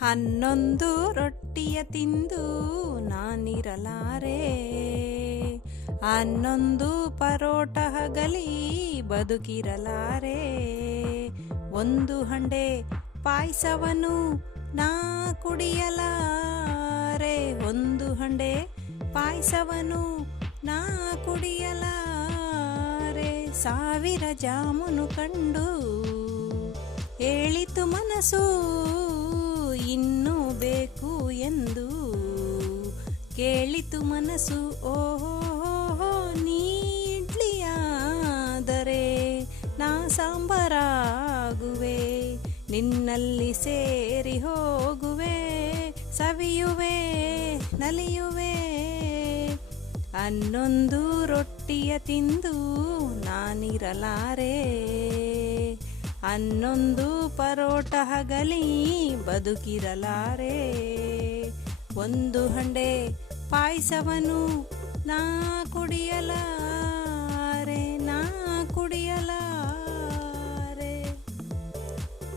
11 ರೊಟ್ಟಿಯ ತಿಂದು ನಾನಿರಲಾರೆ, 11 ಪರೋಟ ಹಗಲಿ ಬದುಕಿರಲಾರೆ. 1 ಹಂಡೆ ಪಾಯಸವನು ನಾ ಕುಡಿಯಲಾರೆ, 1 ಹಂಡೆ ಪಾಯಸವನು ನಾ ಕುಡಿಯಲಾರೆ. 1000 ಜಾಮುನು ಕಂಡು ಹೇಳಿತು ಮನಸ್ಸು, ಇನ್ನೂ ಬೇಕು ಎಂದು ಕೇಳಿತು ಮನಸ್ಸು. ಓಹೋ ನೀ ಇಡ್ಲಿಯಾದರೆ ನಾ ಸಾಂಬಾರಾಗುವೆ, ನಿನ್ನಲ್ಲಿ ಸೇರಿ ಹೋಗುವೆ, ಸವಿಯುವೆ ನಲಿಯುವೆ. 11 ರೊಟ್ಟಿಯ ತಿಂದು ನಾನಿರಲಾರೆ, 11 ಪರೋಟ ಹಗಲಿ ಬದುಕಿರಲಾರೆ. 1 ಹಂಡೆ ಪಾಯಸವನು